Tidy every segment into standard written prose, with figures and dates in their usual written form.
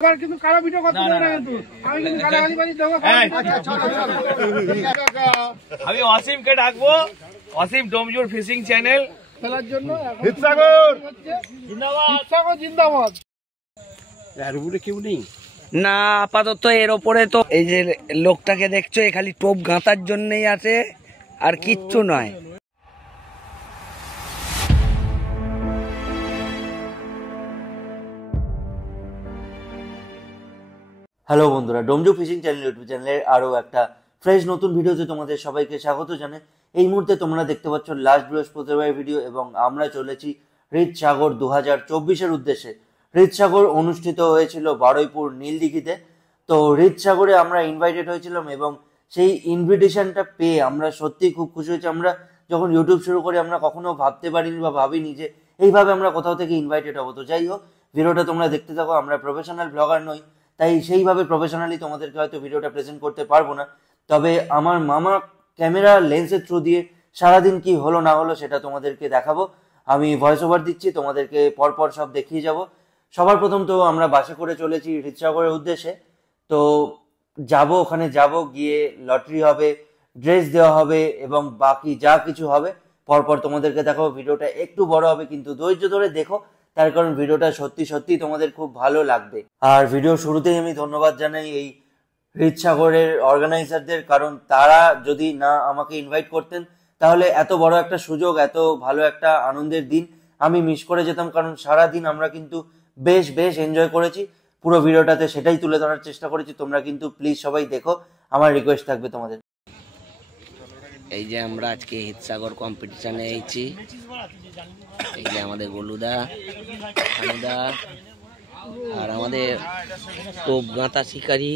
কিন্তু কারো ভিডিও করতে দেব না, কিন্তু আমি কিন্তু গালাগালি বাজি দেব। আমি অসীমকে ডাকবো, অসীম ডোমজুর ফিশিং চ্যানেল খেলার জন্য। হিতসাগর জিন্দাবাদ, হিতসাগর জিন্দাবাদ। এর উপরে কেউ নেই না, আপাতত এর ওপরে তো এই যে লোকটাকে দেখছো, এ খালি টোপ গাঁথার জন্যই আছে, আর কিচ্ছু নয়। হ্যালো বন্ধুরা, ডোমজু ফিশিং চ্যানেল ইউটিউব চ্যানেলের আরও একটা ফ্রেশ নতুন ভিডিওতে তোমাদের সবাইকে স্বাগত জানাই। এই মুহূর্তে তোমরা দেখতে পাচ্ছ লাস্ট বৃহস্পতিবার ভিডিও, এবং আমরা চলেছি হৃদসাগর 2024-এর উদ্দেশ্যে। হৃদসাগর অনুষ্ঠিত হয়েছিল বারুইপুর নীলদিঘিতে। তো হৃদসাগরে আমরা ইনভাইটেড হয়েছিলাম, এবং সেই ইনভিটেশনটা পেয়ে আমরা সত্যিই খুব খুশি হয়েছি। আমরা যখন ইউটিউব শুরু করি আমরা কখনো ভাবতে পারিনি বা ভাবিনি যে এইভাবে আমরা কোথাও থেকে ইনভাইটেড হবো। তো যাই হোক, ভিডিওটা তোমরা দেখতে থাকো। আমরা প্রফেশনাল ব্লগার নই, তাই সেইভাবে প্রফেশনালি তোমাদেরকে হয়তো ভিডিওটা প্রেজেন্ট করতে পারবো না। তবে আমার মামা ক্যামেরা লেন্সের থ্রু দিয়ে সারাদিন কি হলো না হলো সেটা তোমাদেরকে দেখাবো। আমি ভয়েস ওভার দিচ্ছি, তোমাদেরকে পরপর সব দেখিয়ে যাব। সবার প্রথম তো আমরা বাসে করে চলেছি হৃদসাগরের উদ্দেশ্যে। তো যাব, ওখানে যাব, গিয়ে লটারি হবে, ড্রেস দেওয়া হবে, এবং বাকি যা কিছু হবে পরপর তোমাদেরকে দেখাবো। ভিডিওটা একটু বড় হবে, কিন্তু ধৈর্য ধরে দেখো, তার কারণ ভিডিওটা সত্যি সত্যি তোমাদের খুব ভালো লাগবে। আর ভিডিও শুরুতেই আমি ধন্যবাদ জানাই এই হৃদসাগরের অর্গানাইজারদের, কারণ তারা যদি না আমাকে ইনভাইট করতেন তাহলে এত বড় একটা সুযোগ, এত ভালো একটা আনন্দের দিন আমি মিস করে যেতাম। কারণ সারা দিন আমরা কিন্তু বেশ এনজয় করেছি। পুরো ভিডিওটাতে সেটাই তুলে ধরার চেষ্টা করেছি। তোমরা কিন্তু প্লিজ সবাই দেখো, আমার রিকোয়েস্ট থাকবে তোমাদের। এই যে আমরা আজকে হৃদসাগর কম্পিটিশনে এসেছি। এই যে আমাদের গোলুদা, হানুদা, আর আমাদের টোপ গাঁথা শিকারী,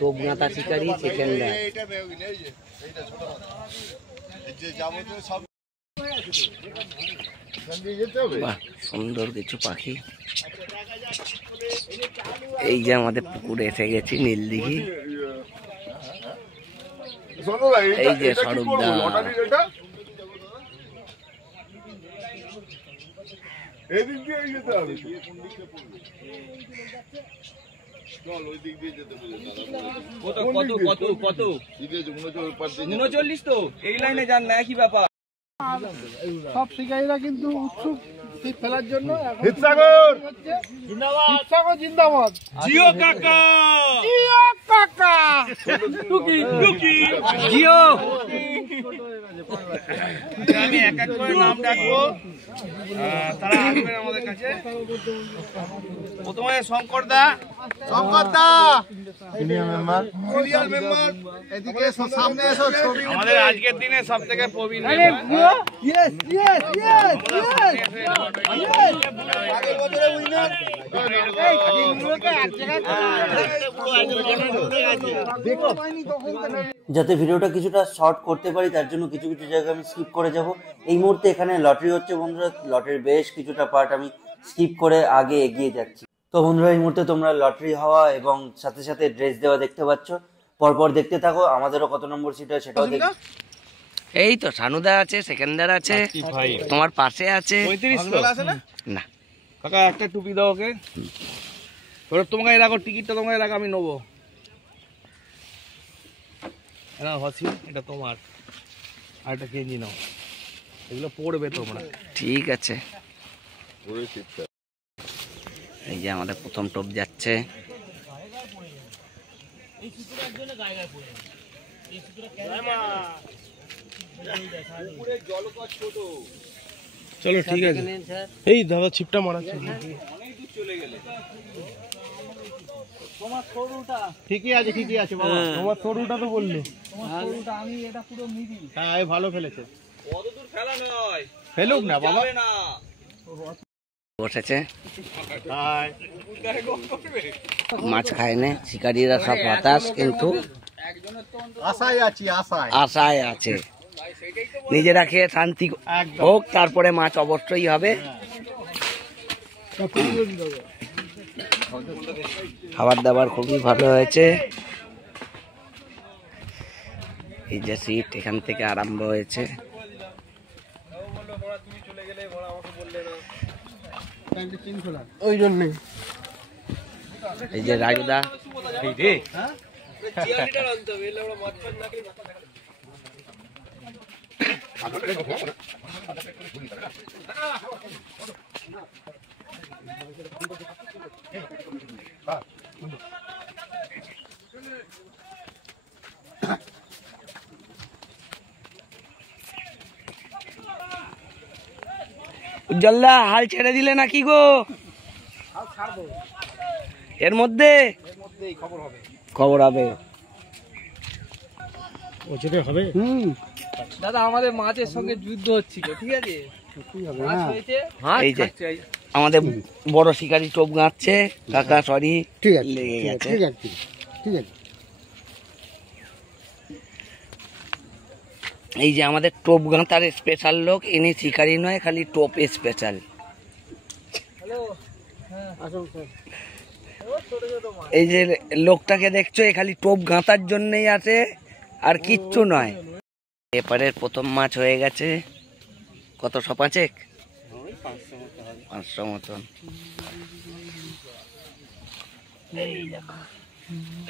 টোপ গাঁথা শিকারী সেকেন্ডার। বাহ, সুন্দর কিছু পাখি। এই যে আমাদের পুকুরে এসে গেছি নীলদিঘি। এই যে স্বরূপদা, কত 39 তো এই লাইনে যান না, কি ব্যাপার? সব শিকারীরা কিন্তু উৎসুক খেলার জন্য। হিতসাগর জিন্দাবাদ, হিতসাগর জিন্দাবাদ। জিও কাকা, জিও কাকা, টুকি জিও। আমি এক এক করে নাম ডাকবো, তারা আসবেন আমাদের কাছে। প্রথমে শঙ্কর দা সিনিয়র মেম্বার, এদিকে সামনে এসো। আমাদের আজকের দিনে সব থেকে প্রবীণ। যাতে ভিডিওটা কিছুটা শর্ট করতে পারি তার জন্য কিছু কিছু জায়গা আমি স্কিপ করে যাব। এই মুহূর্তে এখানে লটারি হচ্ছে বন্ধুরা, লটারির বেশ কিছুটা পার্ট আমি স্কিপ করে আগে এগিয়ে যাচ্ছি। তো বন্ধুরা, এই মুহূর্তে তোমরা লটারি হওয়া এবং সাথে সাথে ড্রেস দেওয়া দেখতে পাচ্ছ। পরপর দেখতে থাকো, আমাদেরও কত নম্বর সিট হয় সেটাও দেখো। এই তো সানুদা আছে, সেকেন্ডার আছে, তোমার পাশে আছে। 35 না কাকা, একটা টুপি দাও ওকে। তোমাকে রাখো, টিকিটটা তোমাকে রাখো, আমি নেবো না। হসি, এটা তোমার, আর একটা গেঞ্জি নাও, এগুলো পড়বে তোমরা। ঠিক আছে। এই যে আমাদের প্রথম টোপ যাচ্ছে। চলো ঠিক আছে। এই দাদা ছিপটা মারাচ্ছে, ঠিকই আছে বাবা। তোমার সরুটা তো বললে, আমি এটা পুরো মিডি। হ্যাঁ ভালো ফেলেছে। অত দূর ফেলা নয়, ফেলুক না বাবা। বসেছে, মাছ খায় না, শিকারীরা সব হতাশ, কিন্তু আশায় আছে। নিজেরা খেয়ে শান্তি হোক, তারপরে মাছ অবশ্যই হবে। খাবার দাবার খুবই ভালো হয়েছে। এই যে সিট, এখান থেকে আরম্ভ হয়েছে। ওই জন্যে এই যে রাজুদা উজ্জ্বলদা হাল ছেড়ে দিলে নাকি গো? এর মধ্যে খবর হবে। দাদা আমাদের মাছের সঙ্গে যুদ্ধ হচ্ছিল, ঠিক আছে? এই যে আমাদের বড় শিকারি টোপ গাঁচ্ছে কাকা, সরি ঠিক আছে লেগে গেছে। ঠিক আছে ঠিক আছে। এই যে আমাদের টোপ গাঁতার স্পেশাল লোক, ইনি শিকারি নয়, খালি টোপ স্পেশাল। এই যে লোকটাকে দেখছো, এ খালি টোপ গাঁতার জন্যই আছে, আর কিচ্ছু নয়। এপারের প্রথম মাছ হয়ে গেছে। কত, 5 500 মতন।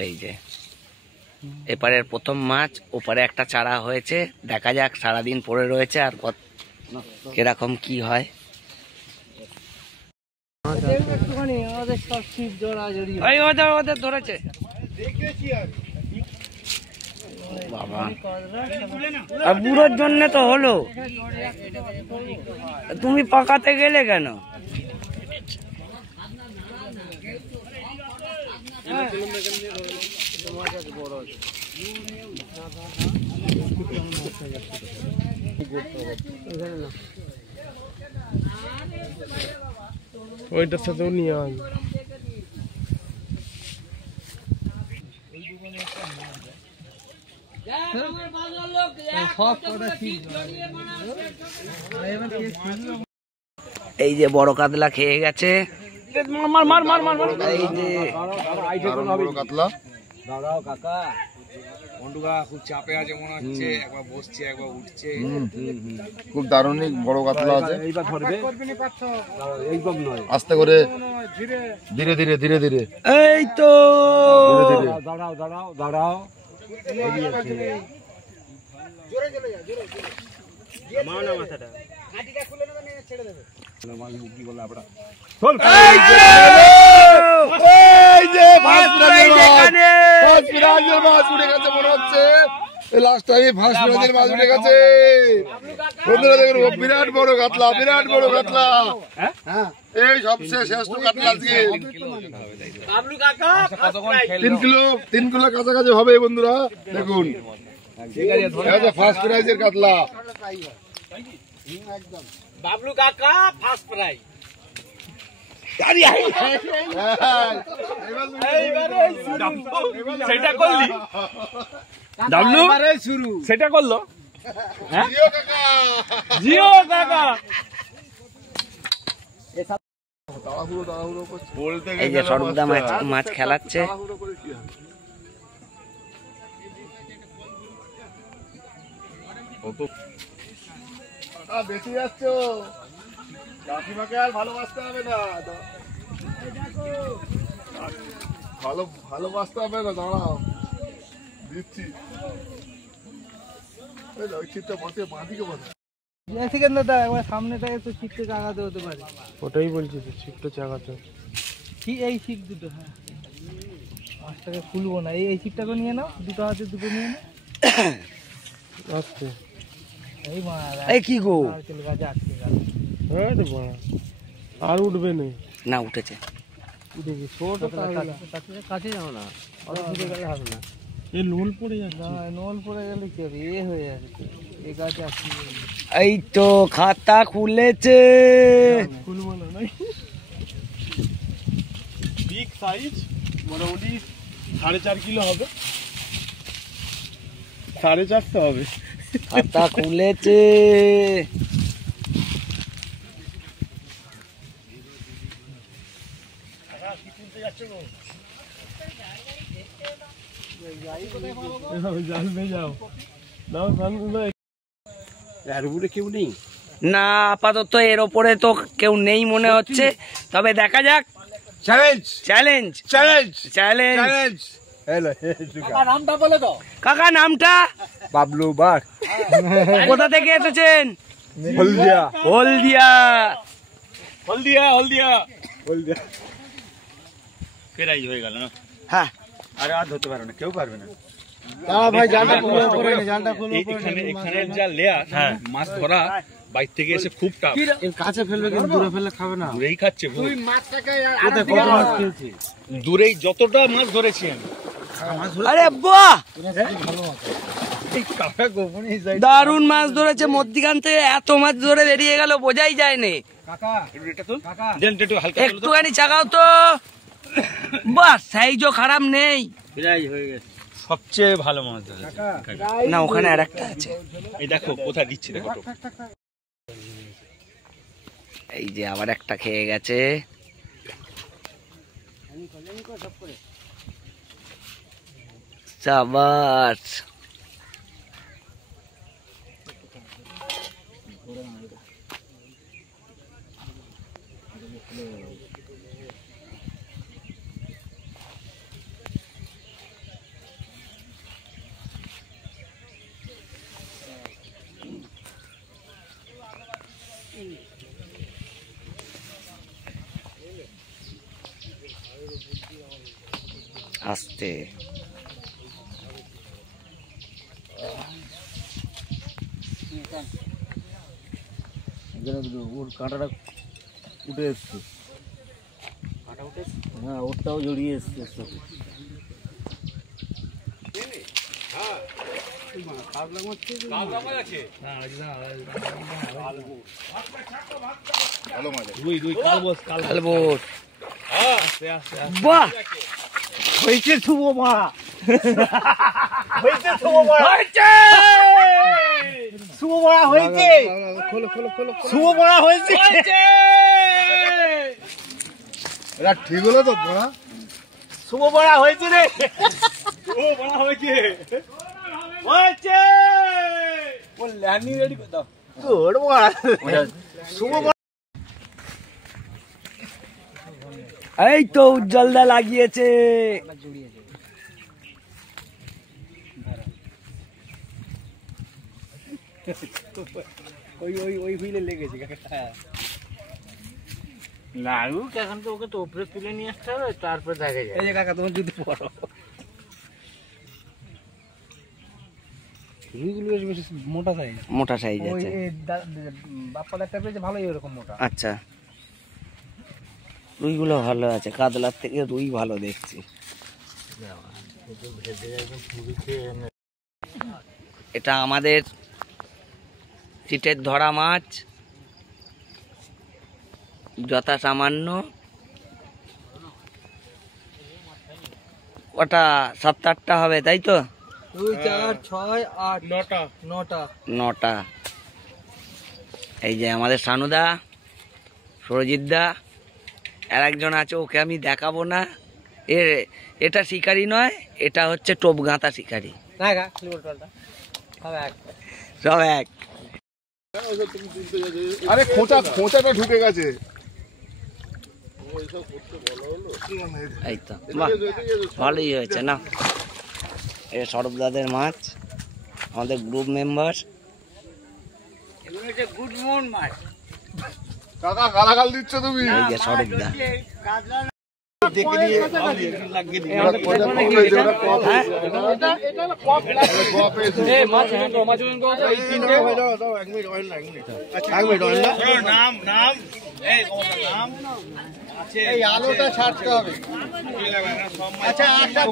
এই যে এপারের প্রথম মাছ, ওপারে একটা চারা হয়েছে, দেখা যাক সারাদিন পড়ে রয়েছে আর কিরকম কি হয়। একটুখানি আমাদের সব ছিপ জড়াজড়ি ওদের ধরেছে বাবা, আর বুড়োর জন্য তো হলো। তুমি পাকাতে গেলে কেন? ওইটার সাথেও নিয়ে আসবে। এই যে বড় কাতলা খেয়ে গেছে। এই যে বড় কাতলা। খুব চাপে আছে মনে হচ্ছে, একবার বসছে একবার উঠছে। খুব দারুণ বড় কাতলা আছে। আস্তে করে, ধীরে ধীরে ধীরে ধীরে। এই তো দাঁড়াও। বিরাট বড় কাতলা, বিরাট বড় কাতলা। এই সবচেয়ে শ্রেষ্ঠ কাতলা আজকে। 3 কিলো কাছাকাছি হবে বন্ধুরা, দেখুন ফার্স্ট প্রাইজের কাতলা। বাবলু কাকা ফার্স্ট প্রাইজ। সেটা করলি ডাবলু, সেটা করলো জিও কাকা। এই যে সর্বদা মাছ খেলাচ্ছে। বেশি যাচ্ছ, কাকিমাকে আর ভালোবাসতে হবে না, ভালোবাসতে হবে না। দাঁড়াও, দিচ্ছি। ওই ছিপটা বসে বাঁধিকে বসে। দাদা একবার সামনেটা একটু ছিপটা জাগাতে হতে পারে। ওটাই বলছি তো, ছিপটা জাগাতে। এই ছিপ দুটো, হ্যাঁ মাছটাকে খুলবো না। এই ছিপটাকে নিয়ে নাও, দুটো হাতে দুটো নিয়ে নাও। আস্তে। এই কি গো, আর উঠবে না উঠেছে। কাছে যাও না, গেলে হবে না। নোল পড়ে যাচ্ছে। নোল পড়ে গেলে কি হবে, হয়ে যাচ্ছে। এই গাছে আসছি। এই তো খাতা খুলেছে। খুলবো না, নাই বিগ সাইজ, মোটামুটি 4.5 কিলো হবে। 450 হবে। খাতা খুলেছে। জাল ভেজাও দাও, এর উপরে কেউ নেই। না, আপাতত এর ওপরে তো কেউ নেই মনে হচ্ছে, তবে দেখা যাক। Challenge challenge challenge challenge. Challenge. কাকা নামটা? বাবলু বাগ, কোথা থেকে এসেছেন? হলদিয়া। হলদিয়া। হলদিয়া হলদিয়া হলদিয়া। ফেরাই হয়ে গেল না? হ্যাঁ, আরে আর ধরতে পারবে না, কেউ পারবে না। ভাই জালটা খুলে উপরে নে, জালটা খুলে এখানে যা লেয়ার, মাছ ধরা বাইর থেকে এসে খুব টাফ। এর কাছে ফেলবে কিন্তু দূরে ফেললে খাবে না। দূরেই খাচ্ছে, তুই মাছটাকে কত মাছ খেয়েছিস? দূরেই যতটা মাছ ধরেছি আমি। আরে বাহ, দারুণ মাছ ধরেছে। মধ্যিখান থেকে এত মাছ ধরে বেরিয়ে গেল, বোঝাই যায়নি। একটুখানি চাগাও তো। বাহ, সাইজও খারাপ নেই। সবচেয়ে ভালো মাছ ধরেছে। না, ওখানে আর একটা আছে। এই দেখো কোথায় দিচ্ছে, দেখো তো। এই যে আবার একটা খেয়ে গেছে। সাবাস। আস্তে। ওর কাঁটাটা উঠে এসছে, হ্যাঁ ওরটাও জড়িয়ে এসছে। কালবোট। বাহ, হয়েছে শুভ মা, হয়েছে শুভ বড়া, হয়েছে শুভ মা, হয়েছে খোলো খোলো খোলো। শুভ মা, হয়েছে এটা ঠিক হলো তো বড়া? শুভ বড়া হয়েছে রে, ও বড়া হয়েছে। হয়েছে। ও ল্যান্ডিং রেডি করে দাও। তোর বড়া শুভ বড়া। এই তো উজ্জ্বলদা লাগিয়েছে। ওই হুইলে লেগেছে। লাগুক, এখন তো ওকে তো উপরে তুলে নিয়ে আসতে হবে, তারপরে দেখা যায়। এই যে কাকা তোমার যদি পড়ো, রুইগুলো বেশ মোটা সাইজ, মোটা সাইজ আছে। বাপ্পা একটা পেয়েছে ভালোই এরকম মোটা। আচ্ছা, রুইগুলো ভালো আছে, কাতলার থেকে রুই ভালো দেখছি। এটা আমাদের চিটের ধরা মাছ, যথা সামান্য। ওটা 7-8টা হবে, তাই তো? 2 4 6 8 9টা। এই যে আমাদের সানুদা, সরজিৎ দা, আর একজন আছে, ওকে আমি দেখাবো না। এটা শিকারি নয়, এটা হচ্ছে টোপ গাঁথা শিকারি। সব এক। আরে খোঁচাটা ঢুকে গেছে। এই তো, বাহ, ভালোই হয়েছে না। এটা সরব দাদের মাছ, আমাদের গ্রুপ মেম্বার। গুড মর্নিং মাছ। কাকা গালাগাল দিচ্ছ তুমি? এই যে সরব দা।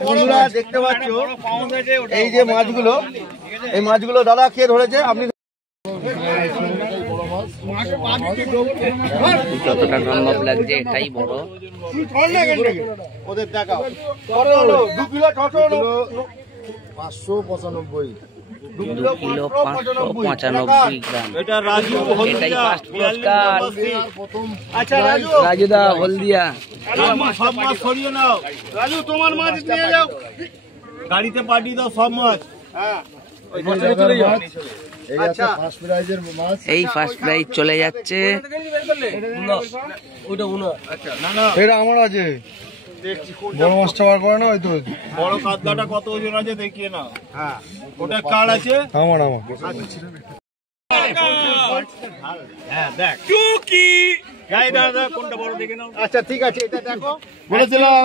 বন্ধুরা দেখতে পাচ্ছ এই যে মাছগুলো, এই মাছগুলো দাদা কে ধরেছে? আপনি যতটা সম্ভব লাগছে এটাই বড়। ওদের দেখাও 2 কিলো 595। 2 কিলো 595 গ্রাম। এটা রাজু এটাই ফার্স্ট পুরস্কার। আচ্ছা রাজু, রাজুদা হলদিয়া। সব মাছ সরিয়ে নাও। রাজু তোমার মাছ নিয়ে যাও, গাড়িতে পাঠিয়ে দাও সব মাছ। হ্যাঁ, এই আছে ফার্স্ট প্রাইজের মাছ। এই ফার্স্ট প্রাইজ চলে যাচ্ছে। এটা আমার আছে, বড় মাছটা বার করে না, ওই তো বড় কাতলাটা কত ওজন আছে দেখিয়ে না। হ্যাঁ ওটা কার আছে? আমার হ্যাঁ দেখ টুকি গাই দাদা কোনটা বড় দেখে নাও। আচ্ছা ঠিক আছে এটা দেখো, বলেছিলাম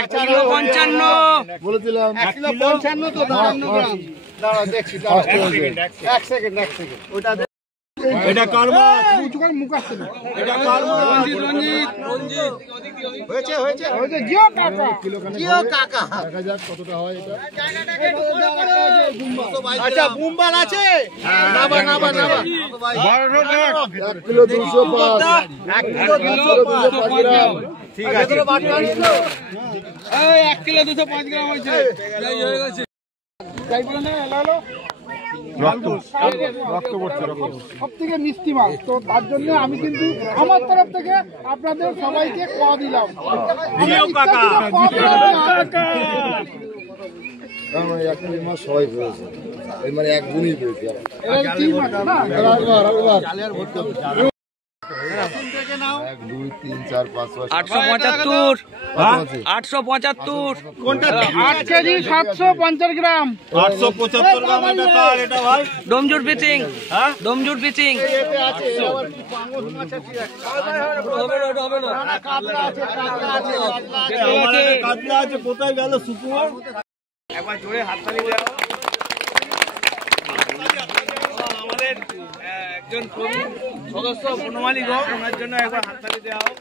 1 কিলো 55, বলেছিলাম 1 কিলো 55 তো 52 গ্রাম। দাঁড়া দেখছি, দাঁড়া এক সেকেন্ড ওটা এটা কার মাছ? মুখ আসছে না, এটা কার মাছ? রঞ্জিত হয়েছে জিও কাকা দেখা যাক কতটা হয় এটা। আচ্ছা বুম্বাল আছে, নাবা 1 কিলো 205, 1 কিলো 205 গ্রাম। ঠিক আছে। এই 1 কিলো 205 গ্রাম হয়েছে। সব থেকে মিষ্টি মাছ, তো তার জন্য আমি কিন্তু আমার তরফ থেকে আপনাদের সবাইকে ক দিলাম। কারণ এই 1 কেজি মাছ সবাই পেয়েছে, এই মানে এক গুণই পেয়েছে। এরা কি মাছ না? একবার 1 2 3 4 5 6 875, 875। কোনটা? 8 কেজি 750 গ্রাম। 875 গ্রাম। এটা কার এটা ভাই? ডোমজুর পিচিং, হ্যাঁ ডোমজুর পিচিং। কাতলা আছে, কোথায় গেল সুকুমার? একবার জোরে হাততালি দাও। আমাদের একজন প্রবীণ সদস্য বনমালী গো, ওনার জন্য একবার হাততালি দেওয়া হোক।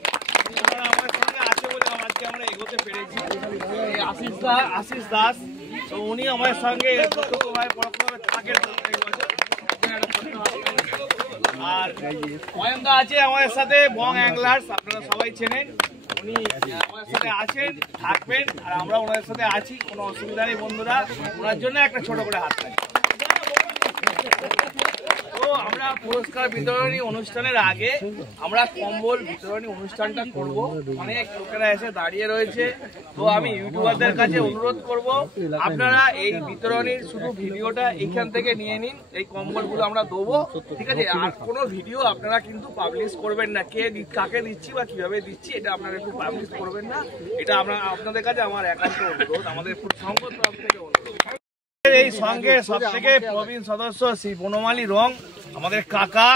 ওনারা আমার সঙ্গে আছে বলে আজকে আমরা এগোতে পেরেছি। আশিস দাস, তো উনি আমার সঙ্গে প্রত্যক্ষভাবে পরোক্ষভাবে থাকেন প্রত্যেক বছর। আর অয়নদা আছে আমাদের সাথে, বং অ্যাংলার্স, আপনারা সবাই চেনেন। উনি আমাদের সাথে আছেন, থাকবেন, আর আমরা ওনাদের সাথে আছি, কোনো অসুবিধা নেই বন্ধুরা। ওনার জন্য একটা ছোট করে হাত তালি। তো আমরা পুরস্কার বিতরণী অনুষ্ঠানের আগে আমরা কম্বল বিতরণী অনুষ্ঠানটা করব। অনেক লোকেরা এসে দাঁড়িয়ে রয়েছে, তো আমি ইউটিউবারদের কাছে অনুরোধ করব আপনারা এই বিতরণীর শুধু ভিডিওটা এইখান থেকে নিয়ে নিন। এই কম্বলগুলো আমরা দেবো, ঠিক আছে? আর কোনো ভিডিও আপনারা কিন্তু পাবলিশ করবেন না, কাকে দিচ্ছি বা কিভাবে দিচ্ছি এটা আপনারা একটু পাবলিশ করবেন না। এটা আপনাদের কাছে আমার একান্ত অনুরোধ, আমাদের সংঘ তরফ থেকে অনুরোধ। এই সঙ্গে সব থেকে প্রবীণ সদস্য শ্রী বনমালী রং, আমাদের কাকা,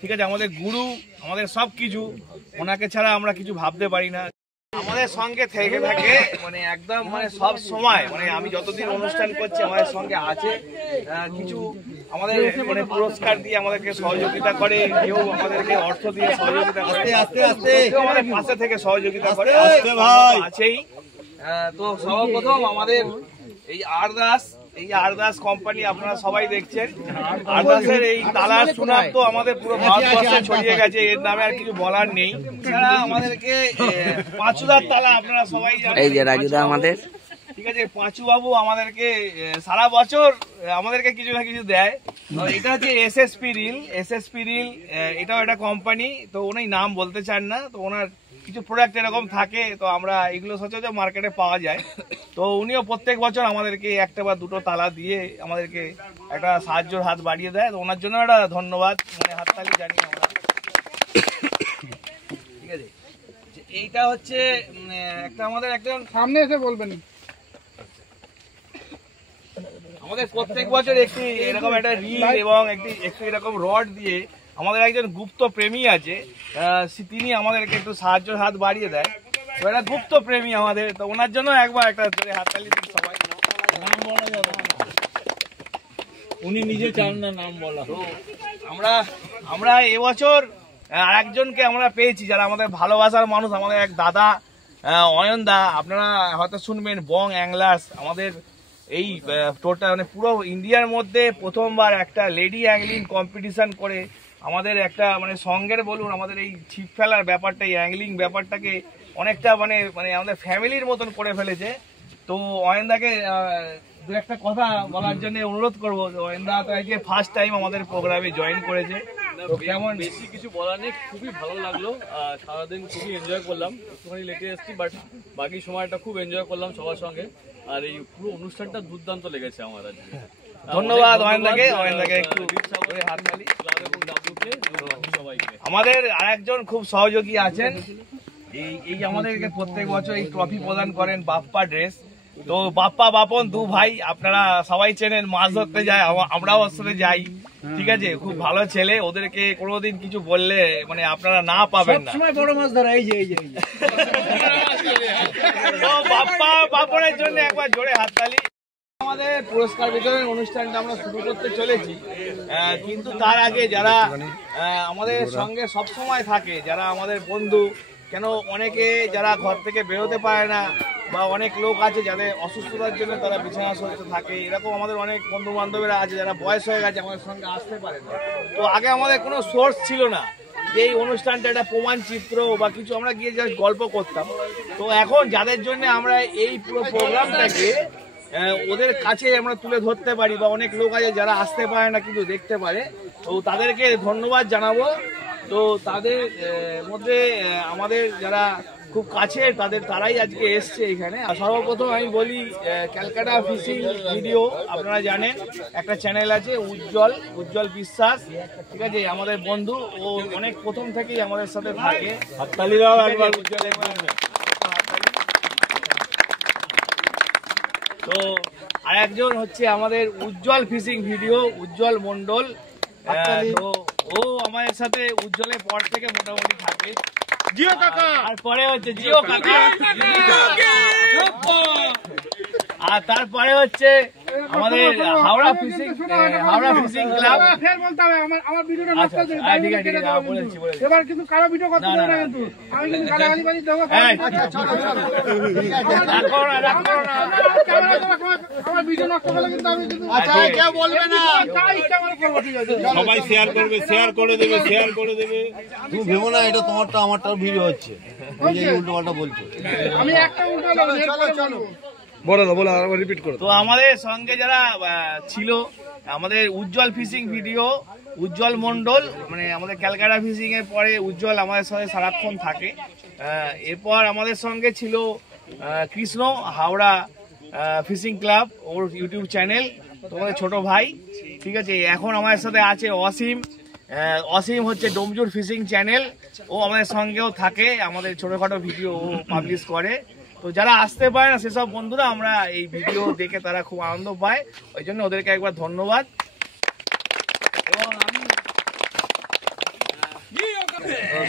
ঠিক আছে, আমাদের গুরু, আমাদের সবকিছু। ওনাকে ছাড়া আমরা কিছু ভাবতে পারি না। আমাদের সঙ্গে থেকে থাকে মানে একদম মানে সব সময়, মানে আমি যতদিন অনুষ্ঠান করছি আমাদের সঙ্গে আছে। কিছু আমাদের মানে পুরস্কার দিয়ে আমাদেরকে সহযোগিতা করে, কেউ আমাদেরকে অর্থ দিয়ে সহযোগিতা করে, কেউ আমাদের পাশে থেকে সহযোগিতা করে, আছেই। তো সর্বপ্রথম আমাদের এই আরদাস কোম্পানি আপনারা সবাই দেখছেন। আরদাসের এই তালার সুনাম তো আমাদের পুরো ভারতবর্ষে ছড়িয়ে গেছে, এর নামে আর কিছু বলার নেই। এছাড়া আমাদেরকে পাঁচুদার তালা আপনারা সবাই জানেন, এই যে রাজুদা আমাদের, ঠিক আছে? পাঁচু বাবু আমাদেরকে সারা বছর আমাদেরকে কিছু না কিছু দেয়। তো এটা হচ্ছে এসএসপি রিল, এটাও একটা কোম্পানি। তো উনি নাম বলতে চান না, তো ওনার কিছু প্রোডাক্ট এরকম থাকে, তো আমরা এগুলো সচরাচর মার্কেটে পাওয়া যায়। তো উনিও প্রত্যেক বছর আমাদেরকে একটা বা দুটো তালা দিয়ে আমাদেরকে একটা সাহায্যের হাত বাড়িয়ে দেয়। তো ওনার জন্য একটা ধন্যবাদ, মানে হাততালি জানিয়ে আমরা, ঠিক আছে? এইটা হচ্ছে একটা আমাদের একজন সামনে এসে বলবেন। আমাদের প্রত্যেক বছর একটি এরকম একটা রিল এবং একটি এরকম রড দিয়ে আমাদের একজন গুপ্ত প্রেমী আছে, তিনি আমাদেরকে একটু সাহায্যের হাত বাড়িয়ে দেয়। তো এটা গুপ্ত প্রেমী আমাদের, তো ওনার জন্য একবার একটা হাততালি দিন সবাই। নাম বলা যাবে না, উনি নিজে চান না নাম বলা। তো আমরা এবছর আরেকজনকে আমরা পেয়েছি যারা আমাদের ভালোবাসার মানুষ, আমাদের এক দাদা অয়নদা, আপনারা হয়তো শুনবেন, বং অ্যাংলার্স। আমাদের এই টোটাল মানে পুরো ইন্ডিয়ার মধ্যে প্রথমবার একটা লেডি অ্যাংলিং কম্পিটিশন করে আমাদের একটা মানে সঙ্গের বলুন, আমাদের এই ছিপ ফেলার ব্যাপারটা, এই অ্যাংলিং ব্যাপারটাকে অনেকটা মানে আমাদের ফ্যামিলির মতন করে ফেলেছে। তো অয়নদাকে দু একটা কথা বলার জন্য অনুরোধ করবো। অয়নদা তো আজকে ফার্স্ট টাইম আমাদের প্রোগ্রামে জয়েন করেছে, তো কেমন? বেশি কিছু বলার নেই, খুবই ভালো লাগলো। সারাদিন খুবই এনজয় করলাম, একটুখানি লেটে এসেছি, বাট বাকি সময়টা খুব এনজয় করলাম সবার সঙ্গে। আর এই পুরো অনুষ্ঠানটা দুর্দান্ত লেগেছে আমার আজকে। ধন্যবাদ অয়নদাকে একটু হাততালি। আমাদের আরেকজন খুব সহযোগী আছেন, এই আমাদেরকে প্রত্যেক বছর এই ট্রফি প্রদান করেন বাপ্পা ড্রেস। তো বাপ্পা বাপন দু ভাই, আপনারা সবাই চেনেন, মাছ ধরতে যায়, আমরাও ওর সাথে যাই, ঠিক আছে। খুব ভালো ছেলে, ওদেরকে কোনোদিন কিছু বললে মানে আপনারা না পাবেন না। বড় মাছ ধরা এই যে তো বাপ্পা বাপনের জন্য একবার জোরে হাততালি। আমাদের পুরস্কার বিতরণের অনুষ্ঠানটা আমরা শুরু করতে চলেছি, কিন্তু তার আগে যারা আমাদের সঙ্গে সব সময় থাকে, যারা আমাদের বন্ধু, কেন অনেকে যারা ঘর থেকে বেরোতে পারে না, বা অনেক লোক আছে যাদের অসুস্থতার জন্য তারা বিছানা শয্যা থাকে, এরকম আমাদের অনেক বন্ধু বান্ধবীরা আছে যারা বয়স হয়ে গেছে, আমাদের সঙ্গে আসতে পারে না। তো আগে আমাদের কোনো সোর্স ছিল না যে এই অনুষ্ঠানটা একটা প্রমাণ চিত্র বা কিছু, আমরা গিয়ে জাস্ট গল্প করতাম। তো এখন যাদের জন্য আমরা এই পুরো প্রোগ্রামটাকে ওদের কাছে আমরা তুলে ধরতে পারি, বা অনেক লোক আছে যারা আসতে পারে না কিন্তু দেখতে পারে, তো তাদেরকে ধন্যবাদ জানাবো। তো তাদের মধ্যে আমাদের যারা খুব কাছে তারাই আজকে এসছে এখানে। আর সর্বপ্রথম আমি বলি, ক্যালকাটা ফিশিং ভিডিও আপনারা জানেন, একটা চ্যানেল আছে উজ্জ্বল বিশ্বাস, ঠিক আছে, আমাদের বন্ধু, ও অনেক প্রথম থেকেই আমাদের সাথে থাকে। হাততালিরাও একবার উজ্জ্বলের। তো আর একজন হচ্ছে আমাদের উজ্জ্বল ফিশিং ভিডিও, উজ্জ্বল মন্ডল। তো ও আমাদের সাথে উজ্জ্বলের পর থেকে মোটামুটি থাকে। জিও কাকা, আর পরে হচ্ছে জিও কাকা, আর তারপরে হচ্ছে আমাদের হাওড়া ফিশিং ক্লাব। ফের বলতে হবে আমার ভিডিওটা নষ্ট হয়ে যাবে। ঠিক আছে বলেছি। এবার কিন্তু কারো ভিডিও করতে দেব না, কিন্তু আমি কিন্তু গালাগালি বাড়ি দেব। আমার ভিডিও নষ্ট করলে কিন্তু আমি কিন্তু কেউ বলবে না, ঠিক আছে। সবাই শেয়ার করে দেবে। তুমি ভেবো না এটা তোমারটা আমারটার ভিডিও হচ্ছে, উল্টো পাল্টা বলছো। আমি একটা উল্টো চলো তো আমাদের সঙ্গে যারা ছিল, আমাদের উজ্জ্বল ফিশিং ভিডিও, উজ্জ্বল মন্ডল, মানে আমাদের ক্যালকাটা ফিশিং এর পরে উজ্জ্বল আমাদের সাথে সারাক্ষণ থাকে। এরপর আমাদের সঙ্গে ছিল কৃষ্ণ, হাওড়া ফিশিং ক্লাব, ওর ইউটিউব চ্যানেল, তোমাদের ছোট ভাই, ঠিক আছে। এখন আমাদের সাথে আছে অসীম হচ্ছে ডোমজুর ফিশিং চ্যানেল, ও আমাদের সঙ্গেও থাকে, আমাদের ছোটখাটো ভিডিও ও পাবলিশ করে। তো যারা আসতে পারে না সেসব বন্ধুরা আমরা এই ভিডিও দেখে তারা খুব আনন্দ পায়, ওই জন্য ওদেরকে একবার ধন্যবাদ। এবং আমি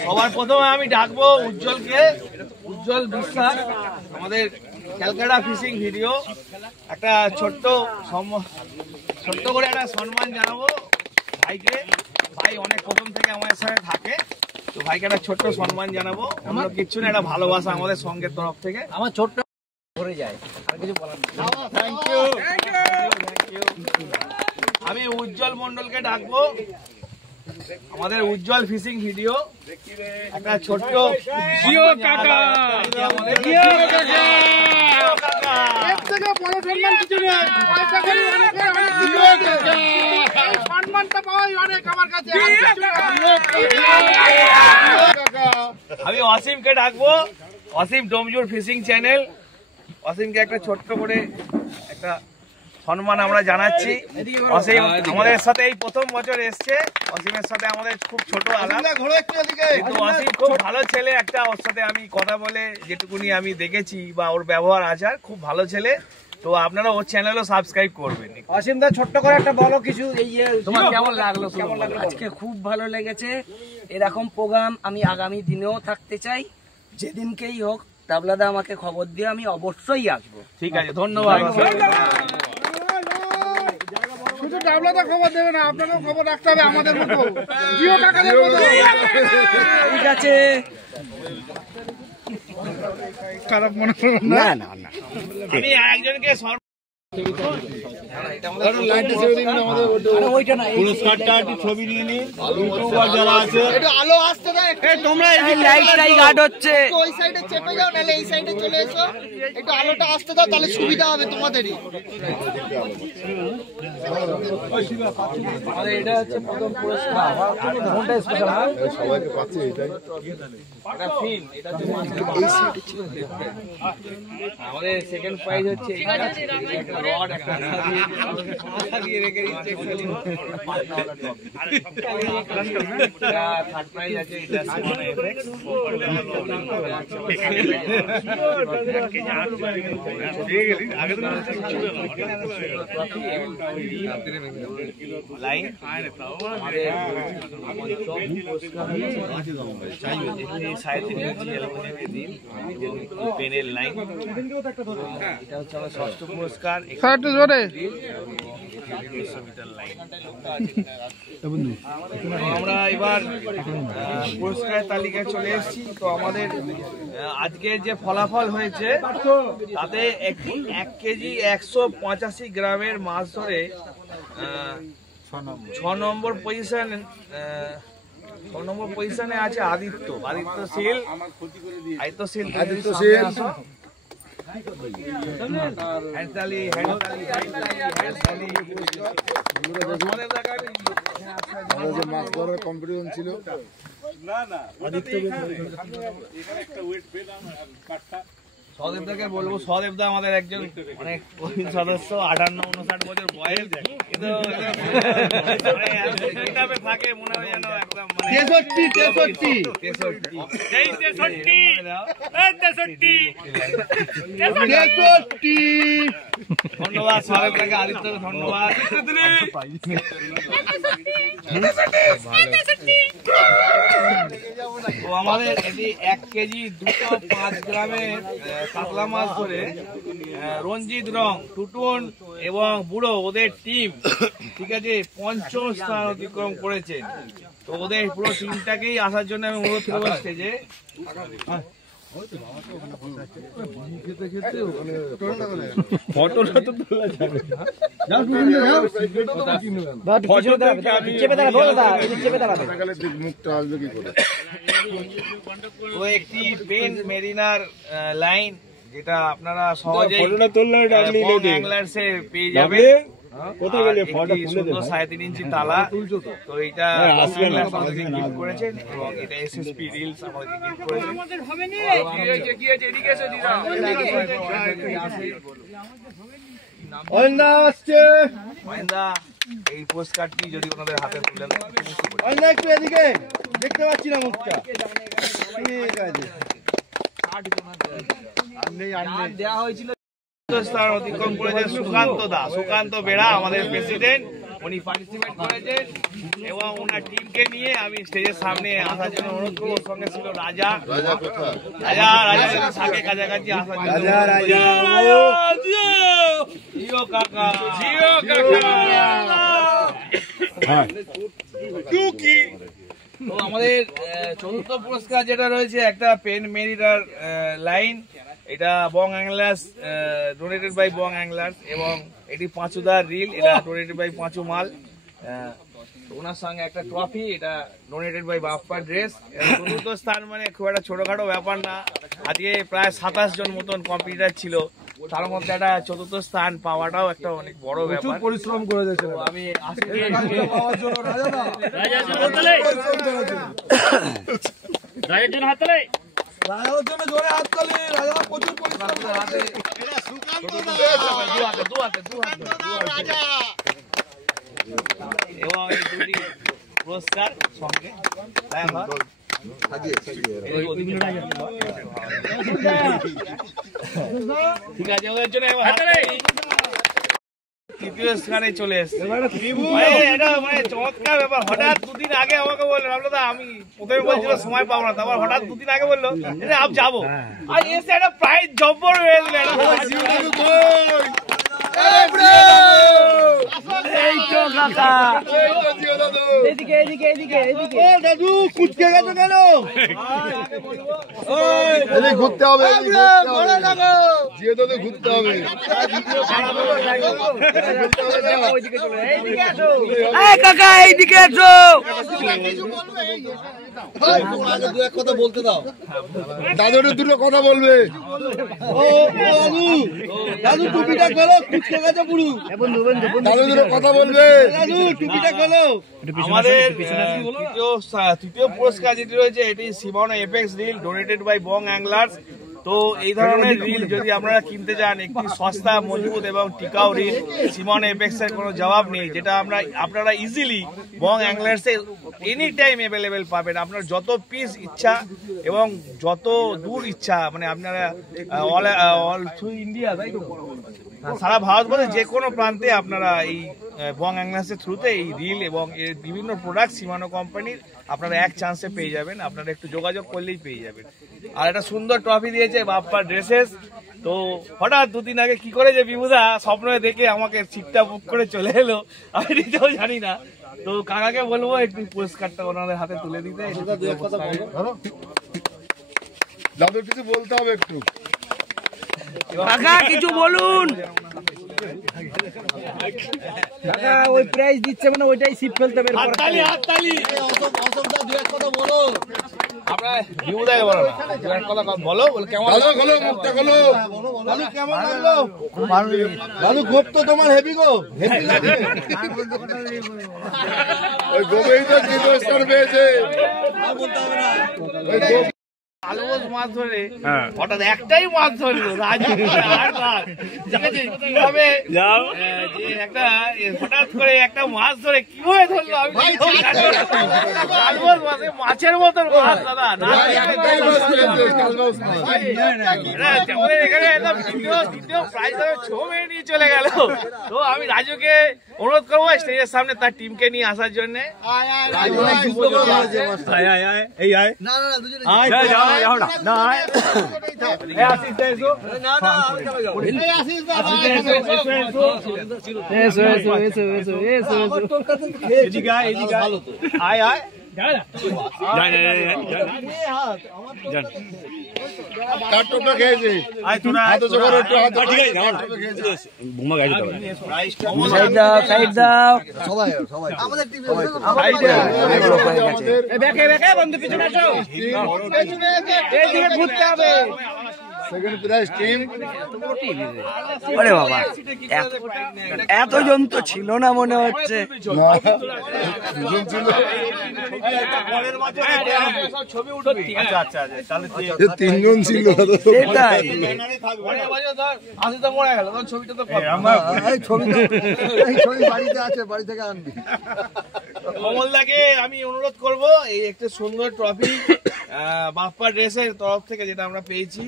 সবার প্রথমে আমি ডাকবো উজ্জ্বল বিশ্বাস, আমাদের ক্যালকাটা ফিশিং ভিডিও। একটা ছোট্ট করে একটা সম্মান জানাবো ভাইকে, ভাই অনেক প্রথম থেকে আমাদের সাথে থাকে, তো ভাইকে একটা ছোট্ট সম্মান জানাবো। আমরা কিচ্ছু না, একটা ভালোবাসা আমাদের সঙ্গের তরফ থেকে। আমার ছোট্ট ভরে যায়, আর কিছু বলার নেই। Thank you. আমি উজ্জ্বল মন্ডলকে ডাকবো, আমাদের উজ্জ্বল ফিশিং ভিডিও, একটা ছোট্ট জিও কাকা, আমাদের জিও কাকা। এর থেকে বড় সম্মান কিছু নেই। পয়সা করি অনেকের, জিও কাকা এই সম্মানটা পাওয়াই অনেক আমার কাছে। আমি অসীমকে ডাকবো, অসীম ডোমজুর ফিশিং চ্যানেল। অসীমকে একটা ছোট্ট করে একটা সম্মান আমরা জানাচ্ছি। অসীম আমাদের সাথে এই প্রথম বছর এসছে, অসীমের সাথে আমাদের খুব ছোট আলাপ, কিন্তু অসীম খুব ভালো ছেলে একটা। ওর সাথে আমি কথা বলে যেটুকুনি আমি দেখেছি বা ওর ব্যবহার আচার, খুব ভালো ছেলে। তো আপনারা ওর চ্যানেলও সাবস্ক্রাইব করবেন। অসীম দা ছোট্ট করে একটা বলো কিছু, এই তোমার কেমন লাগলো? আজকে খুব ভালো লেগেছে। এরকম প্রোগ্রাম আমি আগামী দিনেও থাকতে চাই, যেদিনকেই হোক। তাবলাদা আমাকে খবর দিয়ে আমি অবশ্যই আসবো। ঠিক আছে, ধন্যবাদ। শুধু ডাবলাদা খবর দেবে না, আপনাকেও খবর রাখতে হবে আমাদের মতো, জিও কাকাদের মতো। ঠিক আছে, খারাপ মনে করবেন না। আমি আরেকজনকে পুরস্কারটা একটু ছবি নিয়ে নিন, ইউটিউবার যারা আছে। আলো আসতে দেয়, তোমরা লাইটটাই গার্ড হচ্ছে। ওই সাইডে চেপে যাও, নাহলে এই সাইডে চলে এসো। একটু আলোটা আসতে দাও, তাহলে সুবিধা হবে তোমাদেরই। আমাদের এটা হচ্ছে প্রথম পুরস্কার, কোনটা স্পেশাল? সবাইকে পাচ্ছি এটাই, এটা ফিল্ম। এটা হচ্ছে আমাদের সেকেন্ড প্রাইজ হচ্ছে একটা রড, একটা থার্ড প্রাইজ আছে, এটা সিমানো এফেক্স। লাইন পেনের লাইন, এটা হচ্ছে আমার ষষ্ঠ পুরস্কার। আমরা এবার পুরস্কারের তালিকায় চলে এসেছি। তো আমাদের আজকে যে ফলাফল হয়েছে তাতে 1 কেজি 185 গ্রামের মাছ ধরে 6 নম্বর পজিশনে আছে আদিত্য শীল। মাছ ধরার কম্পিটিশন ছিল। সহদেবদাকে বলবো, সহদেবদা আমাদের একজন অনেক প্রবীণ সদস্য, 58-59 বছর বয়স, কিন্তু থাকে মনে হয় যেন একদম 63। ধন্যবাদ সহদেবদাকে, আদিত্যকে ধন্যবাদ। তো আমাদের এটি 1 কেজি 205 গ্রামের কাতলা মাছ ধরে রঞ্জিত রং, টুটুন এবং বুড়ো ওদের টিম, ঠিক আছে, 5ম স্থান অতিক্রম করেছেন। তো ওদের পুরো টিমটাকেই আসার জন্য আমি অনুরোধ করবো স্টেজে। ও একটি পেন মেরিনার লাইন, যেটা আপনারা সহজেই অ্যাংলার্সে পেয়ে যাবেন। 3.5 ইঞ্চি তালা। তো এটা আমাদেরকে গিফট করেছেন এবং এটা এসএসপি রিলস আমাদেরকে গিফট করেছেন। এই পুরস্কারটি যদি ওনাদের হাতে তুলে একটু এদিকে দেখতে পাচ্ছি না মুখটা। ঠিক আছে, দেওয়া হয়েছিল। স্থান অতিক্রম করেছেন সুকান্ত বেড়া, আমাদের প্রেসিডেন্ট। উনি পার্টিসিপেট করেছেন এবং ওনার টিমকে নিয়ে আমি স্টেজের সামনে আসার জন্য অনুরোধ করবো। সঙ্গে ছিল রাজা সাথে কাছাকাছি আসার জন্য। তো আমাদের 4র্থ পুরস্কার যেটা রয়েছে, একটা পেন মেরিনার লাইন, এটা বং অ্যাংলার্স, ডোনেটেড বাই বং অ্যাংলার্স, এবং এটি পাঁচুদার রিল, এটা ডোনেটেড বাই পাঁচু মাল। ওনার সঙ্গে একটা ট্রফি, এটা ডোনেটেড বাই বাপ্পা ড্রেস। 4র্থ স্থান মানে খুব একটা ছোটখাটো ব্যাপার না। আজকে প্রায় 27 জন মতন কম্পিটিটার ছিল, তার মধ্যে একটা 4র্থ স্থান পাওয়াটাও একটা অনেক বড় ব্যাপার। পরিশ্রম করে যাচ্ছে। আমি আজকে এবং এই 2টি পুরস্কার সঙ্গে ঠিক আছে, ওদের জন্য 3য় স্থানে চলে এসছে। এটা মানে চমৎকার ব্যাপার। হঠাৎ 2 দিন আগে আমাকে বললো, আমি প্রথমে বলছিল সময় পাবো না, তারপর হঠাৎ 2 দিন আগে বললো আপ যাবো, আর এসে একটা প্রাইজ জব্বর হয়ে গেল। দাদু কুচকে গেছো কেন? ঘুরতে হবে, ঘুরতে হবে। কাকা এইদিকে এসো। কথা বলতে দাও, দাদু 2টো কথা বলবে। দাদু টুপিটা খোলো, কুচকে গেছে পুরো। দাদু 2টো কথা বলবে। দাদু টুপিটা খোলো। আমাদের 3য় পুরস্কার যেটি রয়েছে, এটি সিমানো এপেক্স রিল, ডোনেটেড বাই বং অ্যাংলার্স। তো এই ধরনের রিল যদি আপনারা কিনতে চান, একটি সস্তা, মজবুত এবং টিকাও রিল, সিমন এপেক্সের কোনো জবাব নেই, যেটা আপনারা ইজিলি বং অ্যাংলার্সে এনি টাইম অ্যাভেলেবেল পাবেন। আপনার যত পিস ইচ্ছা এবং যত দূর ইচ্ছা, মানে আপনারা অল থ্রু ইন্ডিয়া, তাই তো, সারা ভারতবর্ষে যে কোনো প্রান্তে আপনারা এই বং অ্যাংলার্সের থ্রুতে এই রিল এবং এর বিভিন্ন প্রোডাক্ট সিমানো কোম্পানির আপনারা এক চান্সে পেয়ে যাবেন। আপনারা একটু যোগাযোগ করলেই পেয়ে যাবেন। আর একটা সুন্দর ট্রফি দিয়েছে বাপ্পার ড্রেসেস। তো হঠাৎ দুদিন আগে কি করে যে বিভুদা স্বপ্নে দেখে আমাকে সিটটা বুক করে চলে এলো, আমি নিজেও জানি না। তো কাকাকে বলবো একটু পুরস্কারটা ওনাদের হাতে তুলে দিতে। দাদুর কিছু বলতে হবে একটু। কাকা কিছু বলুন। কাকা ওই প্রাইস দিচ্ছে মানে ওইটাই সিপ ফেলতে হবে। হাততালি হাততালি। অসংখ্য দু এক কথা বলো। আপনারা বিভুদাকে বলো না, দু এক কথা বলো, কেমন দাদু খোলো, মুখটা খোলো। দাদু কেমন লাগলো? দাদু গোপ তো তোমার হেভি গো, হেভি লাগে। ওই গোবেই তো কি পুরস্কার পেয়েছে। আর বলতে হবে না। ওই গোপ আলুবোস মাছ ধরে হঠাৎ একটাই মাছ ধরলো রাজু, আর মাছ, ঠিক আছে, কিভাবে যে একটা হঠাৎ করে একটা মাছ ধরে কিভাবে ধরলো আমি নিজেও জানি না। আলুবোস মাছে মাছের মতন মাছ দাদা, না একটাই মাছ পেয়েছে, কালবাউস মাছ। আমাদের এখানে একদম দ্বিতীয় প্রাইজ ছো মেরে নিয়ে চলে গেল। তো আমি রাজুকে অনুরোধ করবো স্টেজের সামনে তার টিমকে নিয়ে আসার জন্য। রাজু অনেক যুব যোদ্ধা আছে। কার টোপটা খেয়েছে? হাতে জোগাড় একটু, হাতে খেয়েছে। সাইড দাও, সাইড দাও। Second prize team. আরে বাবা, এতজন তো ছিল না মনে হচ্ছে। দুজন ছিল। এ তিনজন ছিল। সেটাই। কমলদাকে আমি অনুরোধ করব এই একটা সুন্দর ট্রফি বাপ্পা ড্রেসের তরফ থেকে যেটা আমরা পেয়েছি,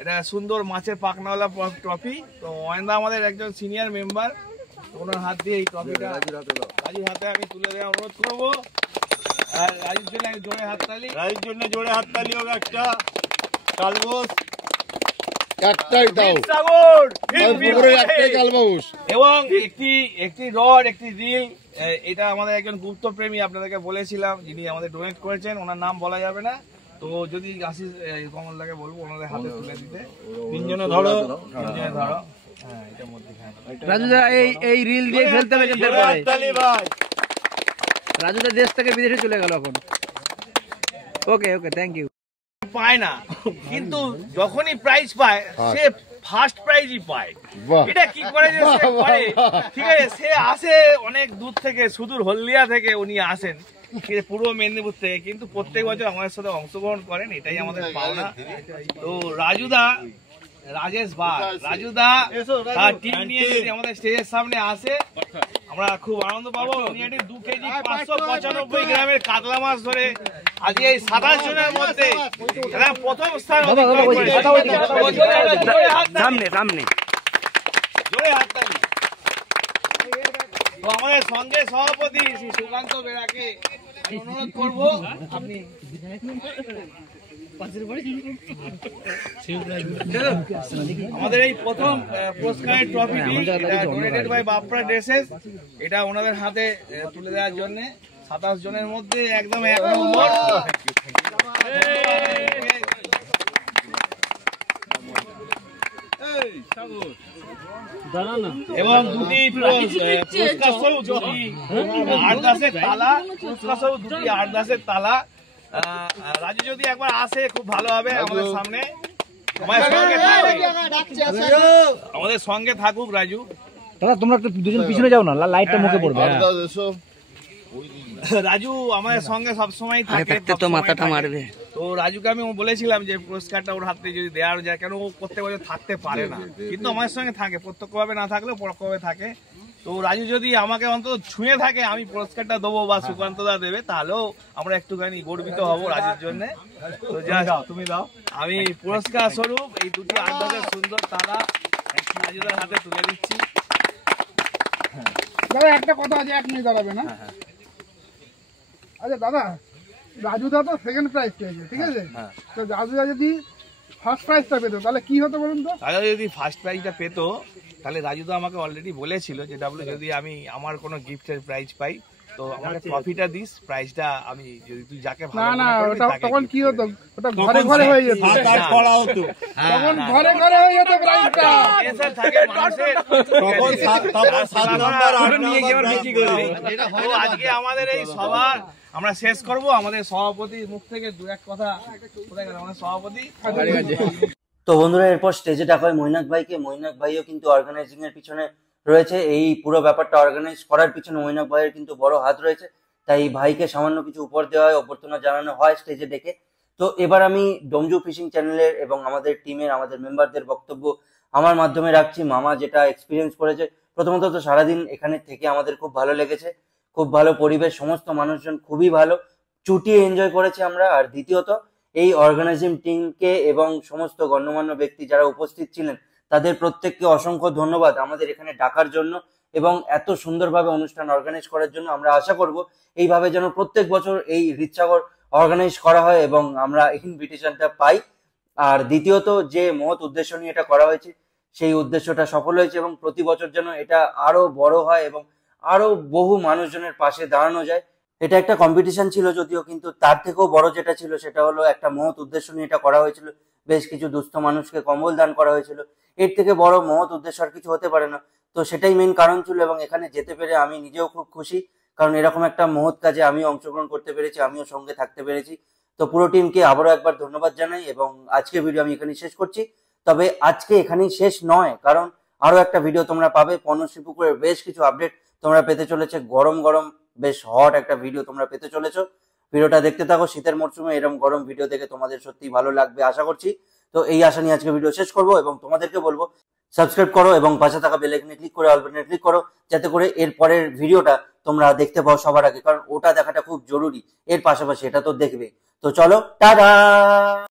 এটা সুন্দর মাছের পাখনাওয়ালা ট্রফি। তো ওয়েন্দা আমাদের একজন সিনিয়র মেম্বার, ওনার হাত দিয়ে এই ট্রফিটা রাজুর হাতে আমি তুলে দেওয়া অনুরোধ করবো। আর রাজুর জন্য জোরে হাততালি। রাজুর জন্য জোরে হাততালি হোক একটা। কালবোস একটাই দাও। সাগর পুকুরে একটাই কালবাউস। এবং একটি রড, একটি রিল। এটা আমাদের একজন গুপ্তপ্রেমী, আপনাদেরকে বলেছিলাম, যিনি আমাদের ডোনেট করেছেন, ওনার নাম বলা যাবে না। তো যদি আশিস কমলদাকে বলবো ওনাদের হাতে তুলে দিতে। তিনজনে ধরো, তিনজনে ধরো। হ্যাঁ, এটার মধ্যে রাজুদা এই রিল দিয়ে ফেলতে হবে। রাজুদা দেশ থেকে বিদেশে চলে গেল এখন। ওকে ওকে, থ্যাংক ইউ। পায় না, কিন্তু যখনই প্রাইজ পায় সে ফার্স্ট প্রাইজই পায়। বাহ। এটা কি করে যে সে করে, ঠিক আছে, সে আসে অনেক দূর থেকে, সুদূর হলদিয়া থেকে উনি আসেন, পূর্ব মেদিনীপুর থেকে, কিন্তু প্রত্যেক বছর আমাদের সাথে অংশগ্রহণ করেন, এটাই আমাদের পাওনা। তো রাজুদা, রাজেশ বাগ, রাজুদা তার টিম নিয়ে যদি আমাদের স্টেজের সামনে আসে আমরা খুব আনন্দ পাবো। উনি 2 কেজি 595 গ্রামের কাতলা মাছ ধরে আজকে এই 27 জনের মধ্যে প্রথম স্থান অধিকার করেছে। সামনে সামনে জোরে হাততালি। তো আমাদের সঙ্গে সভাপতি শ্রী সুকান্ত বেরাকে আমি অনুরোধ করবো, আপনি আমাদের এই প্রথম পুরস্কারের ট্রফিটি ডোনেটেড বাই বাপ্পা ড্রেসেস, এটা ওনাদের হাতে তুলে দেওয়ার জন্য। 27 জনের মধ্যে একদম 1 নম্বর। এবং দুটি পুরস্কার স্বরূপ দুটি আরদাসের তালা, পুরস্কার স্বরূপ দুটি আরদাসের তালা। রাজু যদি একবার আসে খুব ভালো হবে আমাদের সামনে, আমাদের সঙ্গে থাকুক রাজু। দাদা তোমরা একটু দুজন পিছনে যাও না, লাইটটা মুখে পড়বে। রাজু আমাদের সঙ্গে সবসময় থাকে, তো মাথাটা মারবে। তো তো রাজুকে আমি বলেছিলাম যে পুরস্কারটা ওর হাতে যদি দেওয়া যায়, কেন ও প্রত্যেক বছর থাকতে পারে না, কিন্তু আমার সঙ্গে থাকে, প্রত্যক্ষভাবে না থাকলেও পরোক্ষভাবে থাকে। তো রাজু যদি আমাকে অন্তত ছুঁয়ে থাকে, আমি পুরস্কারটা দেবো বা সুকান্তদা দেবে, তাহলেও আমরা একটুখানি গর্বিত হব রাজুর জন্য। তো তুমি দাও, আমি পুরস্কার স্বরূপ এই দুটি আন্দাজের সুন্দর তারা রাজুদার হাতে তুলে দিচ্ছি। দাদা একটা কথা আছে, 1 মিনিট দাঁড়াবে না? আচ্ছা দাদা, রাজুদা তো সেকেন্ড প্রাইজ পেয়েছে, ঠিক আছে? তো রাজুদা যদি ফার্স্ট প্রাইজটা পেতো তাহলে কি হতো বলুন তো? রাজু যদি ফার্স্ট প্রাইজটা পেতো, তাহলে রাজুদা আমাকে অলরেডি বলেছিল যে ডাবলু, যদি আমি আমার কোনো গিফটের প্রাইজ পাই তো আমাকে ট্রফিটা দিস, প্রাইজটা আমি যদি তুই যাকে ভালো না না, মনে করবি ওটা তাকে তখন gift কি করবো। হতো? ওটা ঘরে ঘরে হয়ে যেত, করা হতো তখন ঘরে ঘরে হয়ে যেত প্রাইজটা। এসব থাকে মানুষের। তখন 7 নাম্বার 8 নিয়ে গিয়ে আবার নাম্বার বিক্রি করে দিই। তো আজকে আমাদের এই সভা আমরা শেষ করব। আমাদের সভাপতির মুখ থেকে দু এক কথা, কোথায় গেল আমাদের সভাপতি? তো বন্ধুরা, এরপর স্টেজে ডাকা হয় মৈনাক ভাইকে। মৈনাক ভাইও কিন্তু অর্গানাইজিং এর পিছনে রয়েছে, এই পুরো ব্যাপারটা অর্গানাইজ করার পিছনে মৈনাক ভাইয়ের কিন্তু বড় হাত রয়েছে। তাই ভাইকে সামান্য কিছু উপহার দেওয়া হয়, অভ্যর্থনা জানানো হয় স্টেজে ডেকে। তো এবার আমি ডোমজু ফিশিং চ্যানেলের এবং আমাদের টিমের, আমাদের মেম্বারদের বক্তব্য আমার মাধ্যমে রাখছি। মামা যেটা এক্সপিরিয়েন্স করেছে, প্রথমত তো সারাদিন এখানে থেকে আমাদের খুব ভালো লেগেছে, খুব ভালো পরিবেশ, সমস্ত মানুষজন খুবই ভালো, চুটিয়ে এনজয় করেছি আমরা। আর দ্বিতীয়ত, এই অর্গানাইজিং টিমকে এবং সমস্ত গণ্যমান্য ব্যক্তি যারা উপস্থিত ছিলেন তাদের প্রত্যেককে অসংখ্য ধন্যবাদ আমাদের এখানে ডাকার জন্য এবং এত সুন্দরভাবে অনুষ্ঠান অর্গানাইজ করার জন্য। আমরা আশা করব এইভাবে যেন প্রত্যেক বছর এই হৃদসাগর অর্গানাইজ করা হয় এবং আমরা ইনভিটেশনটা পাই। আর দ্বিতীয়ত, যে মহৎ উদ্দেশ্য নিয়ে এটা করা হয়েছে সেই উদ্দেশ্যটা সফল হয়েছে এবং প্রতি বছর যেন এটা আরো বড় হয় এবং আরো বহু মানুষজনের পাশে দাঁড়ানো যায়। এটা একটা কম্পিটিশন ছিল যদিও, কিন্তু তার থেকেও বড় যেটা ছিল সেটা হলো একটা মহৎ উদ্দেশ্য নিয়ে এটা করা হয়েছিল। বেশ কিছু দুস্থ মানুষকে কম্বল দান করা হয়েছিল, এর থেকে বড় মহৎ উদ্দেশ্য আর কিছু হতে পারে না। তো সেটাই মেন কারণ ছিল এবং এখানে যেতে পেরে আমি নিজেও খুব খুশি, কারণ এরকম একটা মহৎ কাজে আমিও অংশগ্রহণ করতে পেরেছি, আমিও সঙ্গে থাকতে পেরেছি। তো পুরো টিমকে আবারও একবার ধন্যবাদ জানাই এবং আজকের ভিডিও আমি এখানেই শেষ করছি। তবে আজকে এখানেই শেষ নয়, কারণ আরো একটা ভিডিও তোমরা পাবে, পনশ্রী পুকুরের বেশ কিছু আপডেট তোমরা পেতে চলেছে, গরম গরম বেশ হট একটা ভিডিও তোমরা পেতে চলেছো। ভিডিওটা দেখতে থাকো, শীতের মরশুমে এরকম গরম ভিডিও দেখে তোমাদের সত্যি ভালো লাগবে আশা করছি। তো এই আশা নিয়ে আজকে ভিডিও শেষ করবো এবং তোমাদেরকে বলবো সাবস্ক্রাইব করো এবং পাশে থাকা বেল আইকনে ক্লিক করে অল বাটনে ক্লিক করো, যাতে করে এর পরের ভিডিওটা তোমরা দেখতে পাও সবার আগে, কারণ ওটা দেখাটা খুব জরুরি, এর পাশাপাশি এটা তো দেখবে। তো চলো, টাটা।